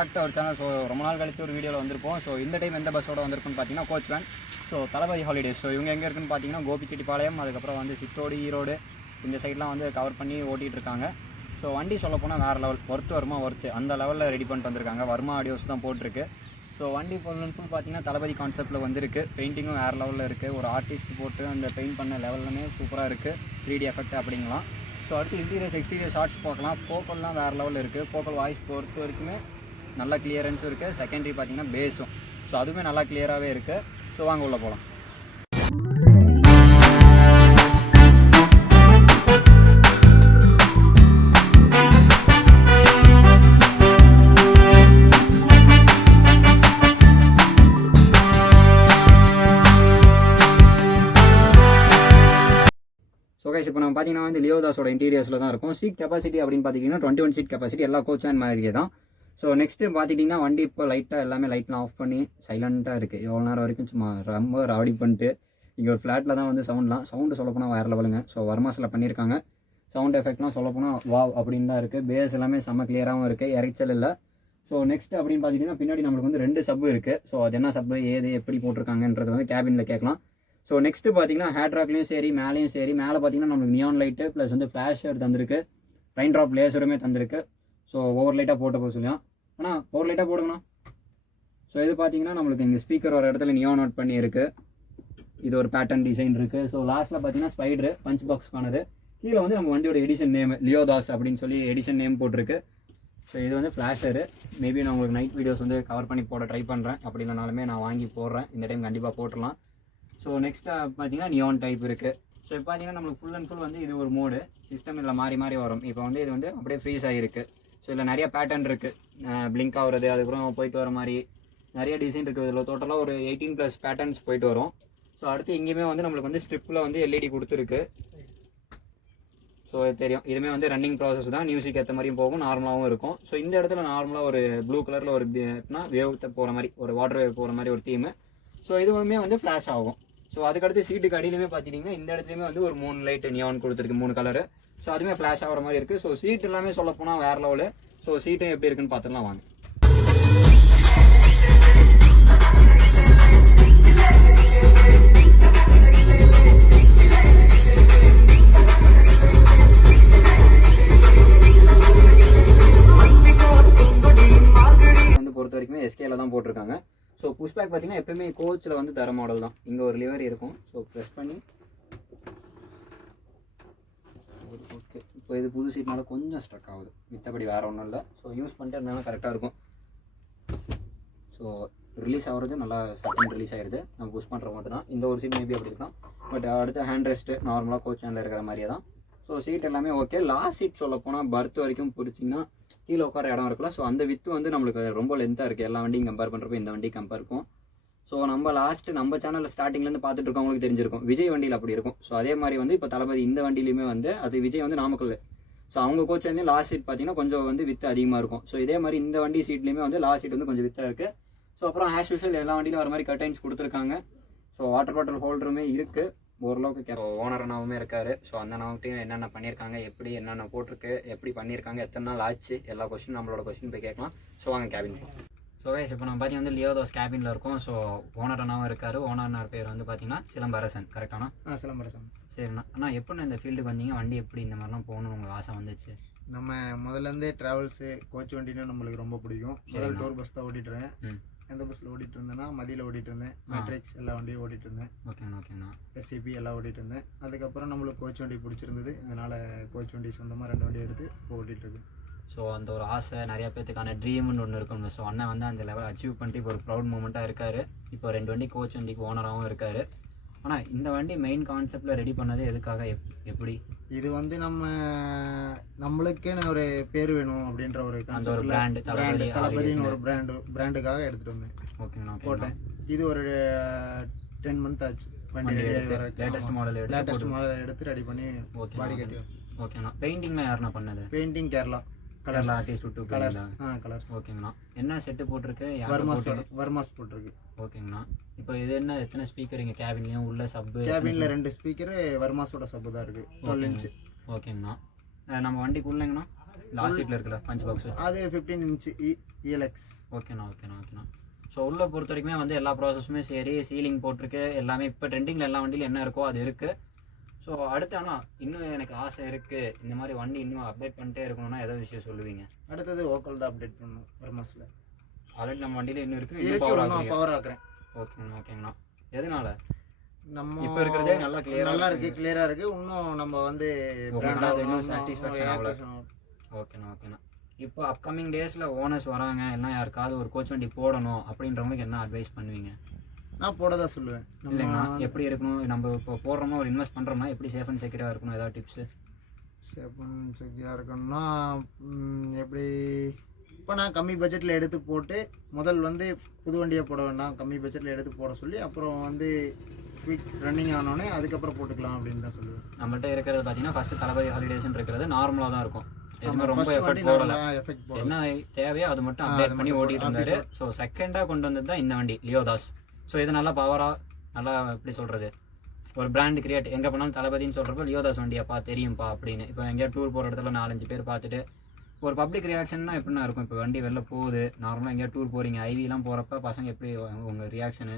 Back to our channel. So ரொம்ப நாள் கழிச்சு ஒரு வீடியோவில் வந்திருப்போம். ஸோ இந்த டைம் எந்த பஸ்ஸோட வந்திருக்குன்னு பார்த்தீங்கன்னா கோச் வேன். ஸோ தளபதி ஹாலிடேஸ். ஸோ இவங்க எங்கே இருக்குன்னு பார்த்தீங்கன்னா கோபிச்செட்டிப்பாளையம், அதுக்கப்புறம் வந்து சித்தோடு, ஈரோடு இந்த சைட்லாம் வந்து கவர் பண்ணி ஓட்டிகிட்டு இருக்காங்க. ஸோ வண்டி சொல்லப்போனால் வேறு லெவல், ஒர்த்து அந்த லெவலில் ரெடி பண்ணிட்டு வந்திருக்காங்க. வர்மா ஆடியோஸ் தான் போட்டிருக்கு. ஸோ வண்டி ஃபுல் பார்த்தீங்கன்னா தளபதி கான்செப்ட்டில் வந்திருக்கு. பெயிண்டிங்கும் வேறு லெவலில் இருக்குது. ஒரு ஆர்டிஸ்ட் போட்டு அந்த பெயிண்ட் பண்ண லெவலுமே சூப்பராக இருக்குது. 3D எஃபெக்ட் அப்படிங்கலாம். ஸோ அடுத்து இன்டீரியர்ஸ் எக்ஸ்டீரியர் ஷார்ட்ஸ் பார்க்கலாம். ஃபோக்கல்லாம் வேறு லெவலில் இருக்குது. ஃபோக்கல் வாய்ஸ் பொறுத்த வரைக்குமே நல்ல கிளியரன்ஸும் இருக்குது. செகண்டரி பார்த்தீங்கன்னா பேஸும் ஸோ அதுவுமே நல்லா கிளியராகவே இருக்குது. ஸோ வாங்க உள்ளே போகலாம். ஸோ கைஸ் இப்போ நம்ம பார்த்தீங்கன்னா வந்து லியோதாஸோட இன்டீரியர்ஸில் தான் இருக்கும். சீட் கெப்பாசிட்டி அப்படின்னு பார்த்தீங்கன்னா 21 சீட் கெப்பாசிட்டி, எல்லா கோச் வேன் மாதிரியே தான். ஸோ நெக்ஸ்ட்டு பார்த்துட்டிங்கன்னா வண்டி இப்போ லைட்டாக எல்லாமே லைட்லாம் ஆஃப் பண்ணி சைலண்ட்டாக இருக்குது. எவ்வளோ நேரம் வரைக்கும் சும்மா ரொம்ப ராடி பண்ணிட்டு இங்கே ஒரு ஃப்ளாட்டில் தான் வந்து சவுண்டு சொல்லப்போனால் வேறு லெவலுங்க. ஸோ வர்மாஸில் பண்ணியிருக்காங்க. சவுண்ட் எஃபெக்ட்லாம் சொல்லப்போனால் வாவ் அப்படின்னு தான் இருக்குது. பேஸ் எல்லாமே செம்ம கிளியராகவும் இருக்குது, இறைச்சல் இல்லை. ஸோ நெக்ஸ்ட் அப்படின்னு பார்த்திங்கன்னா பின்னாடி நம்மளுக்கு வந்து 2 சப்பு இருக்குது. ஸோ அது என்ன சப்பு, ஏது, எப்படி போட்டிருக்காங்கன்றது வந்து கேபினில் கேட்கலாம். ஸோ நெக்ஸ்ட்டு பார்த்தீங்கன்னா ஹேட்ராக்லேயும் சரி மேலேயும் சரி, மேலே பார்த்தீங்கன்னா நம்மளுக்கு நியான் லைட்டு ப்ளஸ் வந்து ஃப்ளாஷர் தந்திருக்கு. ரைன் ட்ராப் லேசருமே தந்திருக்கு. ஸோ ஓவர் லைட்டாக போட்டு போக சொல்லியும். ஆனால் ஓவர் லைட்டாக போடுங்கண்ணா. ஸோ இது பார்த்தீங்கன்னா நம்மளுக்கு இங்கே ஸ்பீக்கர் ஒரு இடத்துல நியான் அவுட் பண்ணி இருக்குது. இது ஒரு பேட்டர்ன் டிசைன் இருக்குது. ஸோ லாஸ்ட்டில் பார்த்தீங்கன்னா ஸ்பைடரு பஞ்ச் பாக்ஸ்க்கானது. கீழே வந்து நம்ம வண்டியோட எடிஷன் நேம் லியோதாஸ் அப்படின்னு சொல்லி எடிஷன் நேம் போட்டிருக்கு. ஸோ இது வந்து ஃப்ளாஷரு. மேபி நான் உங்களுக்கு நைட் வீடியோஸ் வந்து கவர் பண்ணி போட ட்ரை பண்ணுறேன். அப்படி இல்லைனாலுமே நான் வாங்கி போடுறேன். இந்த டைம் கண்டிப்பாக போட்டுடலாம். ஸோ நெக்ஸ்ட்டு பார்த்தீங்கன்னா நியான் டைப் இருக்குது. ஸோ இப்போ பார்த்தீங்கன்னா நம்மளுக்கு ஃபுல் அண்ட் ஃபுல் வந்து இது ஒரு மோடு சிஸ்டம் இதில் மாறி மாறி வரும். இப்போ வந்து இது வந்து அப்படியே ஃப்ரீஸ் ஆகிருக்கு. ஸோ இதில் நிறைய பேட்டர்ன் இருக்குது. பிளிங்க் ஆகுறது, அதுக்கப்புறம் போயிட்டு வர மாதிரி நிறைய டிசைன் இருக்குது. இதில் டோட்டலாக ஒரு 18+ பேட்டர்ன்ஸ் போயிட்டு வரும். ஸோ அடுத்து இங்கேயுமே வந்து நம்மளுக்கு வந்து ஸ்ட்ரிப்பில் வந்து LED கொடுத்துருக்கு. ஸோ தெரியும், இதுவுமே வந்து ரன்னிங் ப்ராசஸ் தான். மியூசிக் ஏற்ற மாதிரியும் போகும், நார்மலாகவும் இருக்கும். ஸோ இந்த இடத்துல நார்மலாக ஒரு ப்ளூ கலரில் ஒரு வேவ் போகிற மாதிரி, ஒரு வாட்டர் வேவ் போகிற மாதிரி ஒரு தீமு. ஸோ இதுவுமே வந்து ஃப்ளாஷ் ஆகும். ஸோ அதுக்கடுத்து சீட்டுக்கு அடியிலுமே பார்த்தீங்கன்னா இந்த இடத்துலையுமே வந்து ஒரு 3 லைட் நியான் கொடுத்துருக்கு, 3 கலரு. ஸோ அதுவுமே ஃப்ளாஷ் ஆகிற மாதிரி இருக்குது. ஸோ சீட் எல்லாமே சொல்லப்போனால் வேறு லெவலு. ஸோ சீட்டும் எப்படி இருக்குன்னு பார்த்துக்கலாம் வாங்க. வந்து பொறுத்த வரைக்குமே எஸ்கேல தான் போட்டிருக்காங்க. ஸோ புஷ் பேக் பார்த்தீங்கன்னா எப்பவுமே கோச்சில் வந்து தர மாடல் தான். இங்கே ஒரு லிவர் இருக்கும். ஸோ ப்ரெஸ் பண்ணி ஓகே. இப்போ இது புது சீட்னால கொஞ்சம் ஸ்ட்ரக் ஆகுது, மித்தபடி வேறு ஒன்றும் இல்லை. ஸோ யூஸ் பண்ணிட்டு இருந்தாலும் கரெக்டாக இருக்கும். ஸோ ரிலீஸ் ஆகிறது நல்லா செகண்ட் ரிலீஸ் ஆகிடுது. நம்ம புஷ் பண்ணுற மட்டும் தான். இந்த ஒரு சீட் மேபி அப்படி இருக்கலாம். பட் அடுத்த ஹேண்ட் ரெஸ்ட்டு நார்மலாக கோச் ஹேண்டில் இருக்கிற மாதிரியே தான். ஸோ சீட் எல்லாமே ஓகே. லாஸ்ட் சீட் சொல்ல போனால் பர்த் வரைக்கும் பிடிச்சிங்கன்னா கீழே உட்கார இடம் இருக்கலாம். ஸோ அந்த வித்து வந்து நம்மளுக்கு ரொம்ப லென்த்தாக இருக்குது. எல்லா வண்டியும் கம்பேர் பண்ணுறப்போ இந்த வண்டி கம்பேர் இருக்கும். ஸோ நம்ம சேனலில் ஸ்டார்டிங்லேருந்து பார்த்துட்டு இருக்கவங்களுக்கு தெரிஞ்சிருக்கும், விஜய் வண்டியில் அப்படி இருக்கும். ஸோ அதே மாதிரி வந்து இப்போ தளபதி இந்த வண்டியிலுமே வந்து அது விஜய் வந்து நாமக்கல். ஸோ அவங்க கோச் வந்து லாஸ்ட் சீட் பார்த்தீங்கன்னா கொஞ்சம் வந்து வித்து அதிகமாக இருக்கும். ஸோ இதே மாதிரி இந்த வண்டி சீட்லேயுமே வந்து லாஸ்ட் சீட் வந்து கொஞ்சம் வித்தாக இருக்குது. ஸோ அப்புறம் ஆஸ் யூஷுவல் எல்லா வண்டியிலும் வர மாதிரி கர்டைன்ஸ் கொடுத்துருக்காங்க. ஸோ வாட்டர் பாட்டில் ஹோல்டருமே இருக்குது. ஓரளவுக்கு ஓனர் அண்ணாவுமே இருக்கார். ஸோ அந்த அண்ணாவுட்டையும் என்னென்ன பண்ணியிருக்காங்க, எப்படி என்னென்ன போட்டிருக்கு, எப்படி பண்ணியிருக்காங்க, எத்தனை நாள் ஆச்சு, எல்லா கொஸ்டின் நம்மளோட கொஸ்டின் போய் கேட்கலாம். ஸோ வாங்க கேபின். ஸோ கைஸ் இப்போ நம்ம பார்த்தீங்கன்னா வந்து லியோதாஸ் கேபினில் இருக்கோம். ஸோ ஓனர் அண்ணாவும் இருக்கார். ஓனர் பேர் வந்து பார்த்தீங்கன்னா சிலம்பரசன், கரெக்டாண்ணா? சிலம்பரசன். சரிண்ணா. அண்ணா எப்படிண்ணா இந்த ஃபீல்டுக்கு வந்தீங்க? வண்டி எப்படி இந்த மாதிரிலாம் போகணும்னு உங்களுக்கு ஆசை வந்துச்சு? நம்ம முதல்லேருந்தே ட்ராவல்ஸு கோச் வண்டினா நம்மளுக்கு ரொம்ப பிடிக்கும். முதல் டூர் பஸ் தான் ஓட்டிட்டுருவேன். எந்த பஸ்ஸில் ஓட்டிகிட்டு இருந்தேன்னா மதியில் ஓட்டிகிட்டு இருந்தேன், மேட்ரிக்ஸ் எல்லா வண்டியும் ஓட்டிகிட்டு இருந்தேன். ஓகேண்ணா. எஸ்சிபி எல்லாம் ஓட்டிகிட்டு இருந்தேன். அதுக்கப்புறம் நம்மளுக்கு கோச் வண்டி பிடிச்சிருந்தது, இதனால் கோச் வண்டி சொந்தமாக 2 வண்டி எடுத்து இப்போ ஓட்டிகிட்ருக்கு. ஸோ அந்த ஒரு ஆசை நிறைய பேத்துக்கான ட்ரீம்னு ஒன்று இருக்கும். ஸோ அண்ணன் வந்து அந்த லெவல் அச்சீவ் பண்ணிட்டு இப்போ ஒரு ப்ரௌட் மூமெண்ட்டாக இருக்கார். இப்போ 2 வண்டி கோச் வண்டிக்கு ஓனராகவும் இருக்கார். ஆனால் இந்த வண்டி மெயின் கான்செப்டில் ரெடி பண்ணது எதுக்காக, எப்படி? இது வந்து நம்மளுக்குன்னு ஒரு பேர் வேணும் அப்படின்ற ஒரு அந்த ஒரு பிராண்டு, தளபதினு ஒரு பிராண்டுக்காக எடுத்துகிட்டு வந்தேன். ஓகேண்ணா. போட்டேன். இது ஒரு 10 மந்த் ஆச்சு வண்டி லேட்டஸ்ட் மாடல் எடுத்து ரெடி பண்ணி பாடி கட்டி. ஓகேண்ணா. பெயிண்டிங்லாம் யாருண்ணா பண்ணது? Painting Kerala artist colours. ஓகேங்கண்ணா. என்ன செட்டு போட்டிருக்கு? வர்மாஸ் போட்டிருக்கு. ஓகேங்கண்ணா. இப்போ இது என்ன, எத்தனை ஸ்பீக்கர் இங்கே கேபின்லையும் உள்ள சப்பு? கேபின்ல 2 ஸ்பீக்கர் வர்மாஸோட சப்பு தான் இருக்கு, 12 இன்ச். ஓகேங்கண்ணா. நம்ம வண்டிக்கு உள்ளங்கண்ணா லாஸ்ட் சீட்டில் இருக்குல்ல பஞ்ச் பாக்ஸ், அது 15 இன்ச் ELX. ஓகேண்ணா. ஸோ உள்ள பொறுத்த வரைக்குமே வந்து எல்லா ப்ராசஸுமே சரி, சீலிங் போட்டிருக்கு எல்லாமே. இப்போ ட்ரெண்டிங்கில் எல்லா வண்டியிலும் என்ன இருக்கோ அது இருக்குது. ஸோ அடுத்து ஆனால் இன்னும் எனக்கு ஆசை இருக்குது, இந்த மாதிரி வண்டி இன்னும் அப்டேட் பண்ணிட்டே இருக்கணும்னா ஏதாவது விஷயம் சொல்லுவீங்க? அடுத்தது ஓக்கல் தான் அப்டேட் பண்ணணும் வர்மாஸில். ஆல்ரெடி நம்ம வண்டியில் இன்னும் இருக்குது, பவர் ஆக்குறேன். ஓகேங்கண்ணா. எதனால? நம்ம இப்போ இருக்கிறதே நல்லா கிளியராக இருக்குது. இன்னும் நம்ம வந்து இன்னும் சாட்டிஸ்ஃபேக்ஷன் ஆகல. ஓகேண்ணா. இப்போ அப்கமிங் டேஸில் ஓனர்ஸ் வராங்க, எல்லாம் யாருக்காவது ஒரு கோச் வண்டி போடணும் அப்படின்றவங்களுக்கு என்ன அட்வைஸ் பண்ணுவீங்க? நான் போடதான் சொல்லுவேன். இல்லைங்கண்ணா, எப்படி இருக்கணும், நம்ம இப்போ போடுறோமா ஒரு இன்வெஸ்ட் பண்ணுறோம்னா எப்படி சேஃப் அண்ட் செக்யூராக இருக்கணும், ஏதாவது டிப்ஸு? சேஃப் அண்ட் செக்யூராக இருக்கணும்னா எப்படி, இப்போ நான் கம்மி பட்ஜெட்டில் எடுத்து போட்டு முதல் வந்து புது வண்டியை போட வேண்டாம், கம்மி பட்ஜெட்டில் எடுத்து போட சொல்லி அப்புறம் வந்து குவிக் ரன்னிங் ஆனோடனே அதுக்கப்புறம் போட்டுக்கலாம் அப்படின்னு தான் சொல்லுவேன். நம்மள்ட்ட இருக்கிறது பார்த்தீங்கன்னா ஃபஸ்ட்டு தளபதி ஹாலிடேஸ்ன்னு இருக்கிறது நார்மலாக தான் இருக்கும். எதுவுமே ரொம்ப எஃபெக்ட் போடல, என்ன தேவையோ அது மட்டும் அப்டேட் பண்ணி ஓட்டிட்டு இருந்தாரு. ஸோ செகண்டாக கொண்டு வந்தது தான் இந்த வண்டி லியோதாஸ். ஸோ இது நல்லா பவராக, நல்லா எப்படி சொல்கிறது, ஒரு பிராண்ட் கிரியேட். எங்கே போனாலும் தளபதினு சொல்கிறப்போ லியோதாஸ் வண்டியாப்பா தெரியும்ப்பா அப்படின்னு. இப்போ எங்கேயா டூர் போகிற இடத்துல 4-5 பேர் பார்த்துட்டு ஒரு பப்ளிக் ரியாக்ஷன்னா எப்படின்னா இருக்கும். இப்போ வண்டி வெளில போகுது, நார்மலாக எங்கேயா டூர் போகிறீங்க, ஐவிலாம் போகிறப்ப பசங்க எப்படி உங்கள் ரியாக்ஷனு,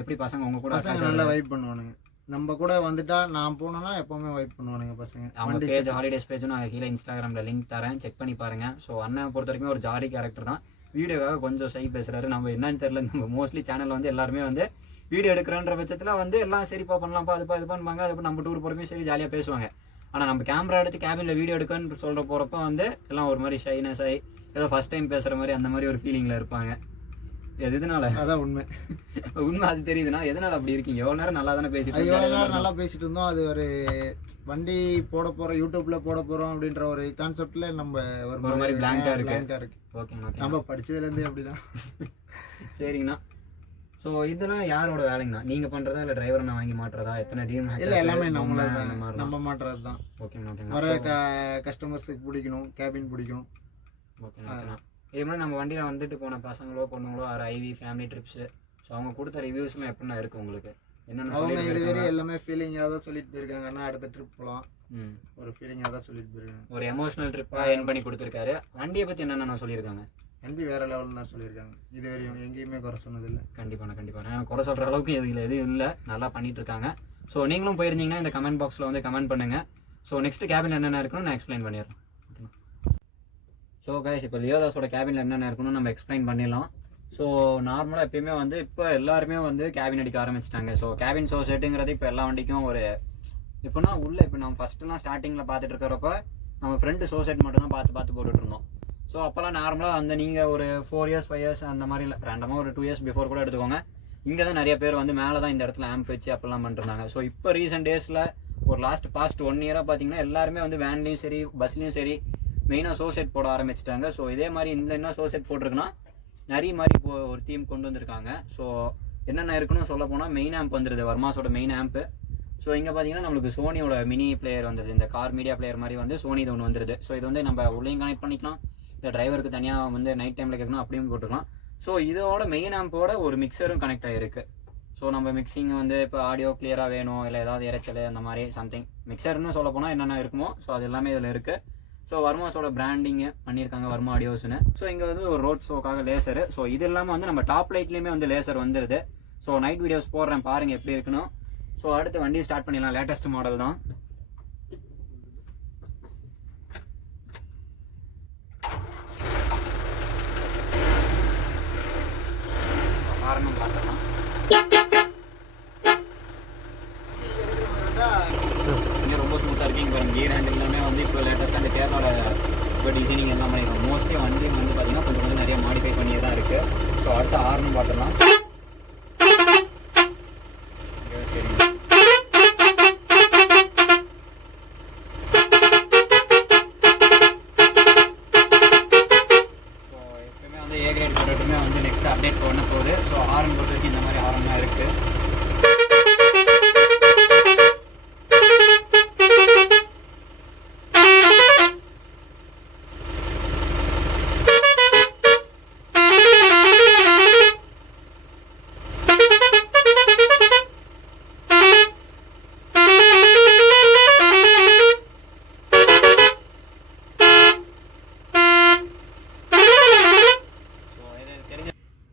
எப்படி பசங்க உங்கள் கூட நல்லா வைப் பண்ணுவானுங்க. நம்ம கூட வந்துட்டா நான் போனோன்னா எப்போவுமே வைப் பண்ணுவானுங்க பசங்க. அவங்க பேஜ் ஹாலிடேஸ் பேஜும் நான் கீழே இன்ஸ்டாகிராமில் லிங்க் தரேன், செக் பண்ணி பாருங்கள். ஸோ அண்ணன் பொறுத்த வரைக்கும் ஒரு ஜாலி கேரக்டர் தான். வீடியோக்காக கொஞ்சம் சை பேசுகிறாரு. நம்ம என்னன்னு தெரியல, நம்ம மோஸ்ட்லி சேனலில் வந்து எல்லாருமே வந்து வீடியோ எடுக்கிறன்ற பட்சத்தில் வந்து எல்லாம் சரிப்பா பண்ணலாம்ப்பா அதுப்பா இது பண்ணுவாங்க. அதுப்போ நம்ம டூர் போகிறப்பே சரி ஜாலியாக பேசுவாங்க. ஆனால் நம்ம கேமரா எடுத்து கேபினில் வீடியோ எடுக்கன்னு சொல்கிற போகிறப்ப வந்து எல்லாம் ஒரு மாதிரி ஷைனஸ் ஆகி ஏதோ ஃபஸ்ட் டைம் பேசுகிற மாதிரி அந்த மாதிரி ஒரு ஃபீலிங்கில் இருப்பாங்க. எதுனால? அதான் உண்மை. அது தெரியுதுன்னா எதனால அப்படி இருக்கீங்க? எவ்வளோ நேரம் நல்லா தானே பேசிட்டு நல்லா பேசிட்டு இருந்தோம். அது ஒரு வண்டி போட போகிறோம், யூடியூப்ல போட போகிறோம் அப்படின்ற ஒரு கான்செப்ட்ல நம்ம ஒரு மாதிரி பிளாங்கா இருக்கு. ஓகேண்ணா. நம்ம படிச்சதுலேருந்தே அப்படிதான். சரிங்கண்ணா. ஸோ இதெல்லாம் யாரோட வேலைங்கண்ணா? நீங்கள் பண்ணுறதா இல்லை டிரைவர் நான் வாங்கி மாட்டுறதா? எத்தனை டீம்? இல்லை, எல்லாமே நம்ம மாட்டுறது தான். ஓகேண்ணா. வர கஸ்டமர்ஸுக்கு பிடிக்கணும், கேபின் பிடிக்கும். ஓகேண்ணா. இது மாதிரி நம்ம வண்டியில் வந்துட்டு போன பசங்களோ பொண்ணுங்களோ ஐவி ஃபேமிலி ட்ரிப்ஸு, ஸோ அவங்க கொடுத்த ரிவ்யூஸ்லாம் எப்படின்னா இருக்குது உங்களுக்கு? என்னென்ன அவங்க இதுவரை எல்லாமே ஃபீலிங்காக தான் சொல்லிட்டு போயிருக்காங்கன்னா அடுத்த ட்ரிப் போகலாம், ஒரு ஃபீலிங்காக தான் சொல்லிட்டு போயிருக்காங்க. ஒரு எமோஷனல் ட்ரிப்பாக என் பண்ணி கொடுத்துருக்காரு. வண்டியை பற்றி என்னென்ன சொல்லியிருக்காங்க? வண்டி வேறு லெவலில் தான் சொல்லியிருக்காங்க. இது வரையும் எங்கேயுமே குறை சொன்னதில்லை. கண்டிப்பாக நான் குறை சொல்கிற அளவுக்கு எதுவும் இல்லை, நல்லா பண்ணிட்டு இருக்காங்க. ஸோ நீங்களும் போயிருந்தீங்கன்னா இந்த கமெண்ட் பாக்ஸில் வந்து கமெண்ட் பண்ணுங்கள். ஸோ நெக்ஸ்ட் கேபின் என்னென்ன இருக்குன்னு நான் எக்ஸ்பிளைன் பண்ணிடுறேன். ஓகேண்ணா. ஸோ கைஸ் இப்போ லியோதாஸோட கேபினில் என்னென்ன இருக்குன்னு நம்ம எக்ஸ்பிளைன் பண்ணிடலாம். ஸோ நார்மலாக எப்பயுமே வந்து இப்போ எல்லாருமே வந்து கேபின் அடிக்க ஆரம்பிச்சிட்டாங்க. ஸோ கேபின் ஷோ செட்டுங்கிறது இப்போ எல்லா வண்டிக்கும் ஒரு இப்போனா உள்ளே இப்போ நம்ம ஃபஸ்ட்டுலாம் ஸ்டார்டிங்கில் பார்த்துட்டு இருக்கிறப்ப நம்ம ஃப்ரண்ட் ஷோ செட் மட்டும் தான் பார்த்து போட்டுட்டு இருந்தோம். ஸோ அப்போல்லாம் நார்மலாக அந்த நீங்கள் ஒரு 4 இயர்ஸ் 5 இயர்ஸ் அந்த மாதிரி இல்லை, ரேண்டமாக ஒரு 2 இயர்ஸ் பிஃபோர் கூட எடுத்துக்கோங்க. இங்கே தான் நிறைய பேர் வந்து மேலே தான் இந்த இடத்துல ஆம்ப் வச்சு அப்போல்லாம் பண்ணிருந்தாங்க. ஸோ இப்போ ரீசெண்ட் டேஸில் ஒரு பாஸ்ட் 1 இயராக பார்த்தீங்கன்னா எல்லாருமே வந்து வேன்லேயும் சரி பஸ்லேயும் சரி மெயினாக ஷோ செட் போட ஆரம்பிச்சிட்டாங்க. ஸோ இதே மாதிரி இந்த என்ன ஷோ செட் போட்டிருக்குன்னா நிறைய மாதிரி இப்போ ஒரு தீம் கொண்டு வந்திருக்காங்க. ஸோ என்னென்ன இருக்குன்னு சொல்ல போனால் மெயின் ஆம்ப் வந்துடுது, வர்மாஸோட மெயின் ஆம்ப்பு. ஸோ இங்கே பார்த்தீங்கன்னா நம்மளுக்கு சோனியோட மினி பிளேயர் வந்தது, இந்த கார் மீடியா பிளேயர் மாதிரி வந்து சோனி இது ஒன்று வந்துடுது. ஸோ இது வந்து நம்ம உள்ளேயும் கனெக்ட் பண்ணிக்கலாம், இல்லை டிரைவருக்கு தனியாக வந்து நைட் டைமில் கேட்கணும் அப்படியும் போட்டுக்கலாம். ஸோ இதோட மெயின் ஆம்போட ஒரு மிக்சரும் கனெக்ட் ஆகிருக்கு. ஸோ நம்ம மிக்சிங் வந்து இப்போ ஆடியோ கிளியராக வேணும், இல்லை ஏதாவது இறைச்சல் அந்த மாதிரி சம்திங் மிக்சர்னு சொல்ல போனால் என்னென்ன இருக்குமோ ஸோ அது எல்லாமே இதில் இருக்குது. ஸோ வர்மாஸோட பிராண்டிங்கு பண்ணியிருக்காங்க வர்மா ஆடியோஸ்னு. ஸோ இங்கே வந்து ஒரு ரோட் ஷோக்காக லேசரு. ஸோ இது இல்லாமல் வந்து நம்ம டாப் லைட்லேயுமே வந்து லேசர் வந்துடுது. ஸோ நைட் வீடியோஸ் போடுறேன் பாருங்கள் எப்படி இருக்கணும். ஸோ அடுத்து வண்டி ஸ்டார்ட் பண்ணிடலாம். லேட்டஸ்ட் மாடல் தான். காரணம் பார்க்கலாம். இங்கே ரொம்ப ஸ்மூத்தாக இருக்குது. இங்கே பாருங்கள் கியர் ஹேண்டில் எல்லாமே வந்து இப்போ லேட்டஸ்ட்டாக அந்த கேரளாவில் இப்போ டிசைனிங் எல்லாம் பண்ணிடுறோம். மோஸ்ட்லி வண்டி வந்து பார்த்திங்கன்னா கொஞ்சம் நிறைய மாடிஃபை பண்ணியே தான் இருக்குது. ஸோ அடுத்து ஹார்னும் பார்த்துடலாம். ஏ கிரேட் ப்ராடக்ட்டுமே வந்து நெக்ஸ்ட் அப்டேட் பண்ண போகுது. ஸோ ஹாரன் பொறுத்த வரைக்கும் இந்த மாதிரி ஹாரன் தான் இருக்குது.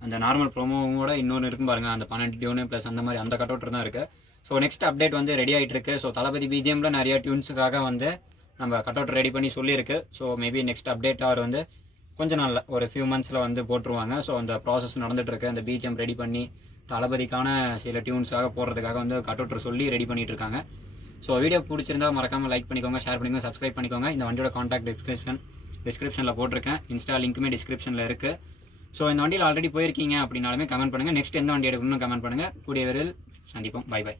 அந்த நார்மல் ப்ரோமோவோட இன்னொன்று இருக்கும் பாருங்கள், அந்த 12 டியூனு ப்ளஸ் அந்த மாதிரி அந்த கட் அவுட்டர் தான் இருக்குது. ஸோ நெக்ஸ்ட் அப்டேட் வந்து ரெடி ஆகிட்டு இருக்கு. ஸோ தளபதி பிஜிஎம்ல நிறைய டியூன்ஸுக்காக வந்து நம்ம கட் அவுட் ரெடி பண்ணி சொல்லியிருக்கு. ஸோ மேபி நெக்ஸ்ட் அப்டேட் அவர் வந்து கொஞ்ச நாளில் ஒரு ஃபியூ மந்த்ஸில் வந்து போட்டுருவாங்க. ஸோ அந்த ப்ராசஸ் நடந்துகிட்ருக்கு. அந்த பிஜிஎம் ரெடி பண்ணி தளபதிக்கான சில டியூன்ஸாக போடுறதுக்காக வந்து கட் அவுட்டர் சொல்லி ரெடி பண்ணிட்டு இருக்காங்க. ஸோ வீடியோ பிடிச்சிருந்தா மறக்காமல் லைக் பண்ணிக்கோங்க, ஷேர் பண்ணிக்கோங்க, சப்ஸ்கிரைப் பண்ணிக்கோங்க. இந்த வண்டியோட கான்டாக்ட் டிஸ்கிரிப்ஷனில் போட்டிருக்கேன். இன்ஸ்டா லிங்க்குமே டிஸ்கிரிப்ஷனில் இருக்குது. ஸோ இந்த வண்டியில் ஆல்ரெடி போயிருக்கீங்க அப்படின்னாலுமே கமெண்ட் பண்ணுங்கள். நெக்ஸ்ட் எந்த வண்டி எடுக்கணும்னு கமெண்ட் பண்ணுங்கள். கூடிய விரைவில் சந்திப்போம். Bye by.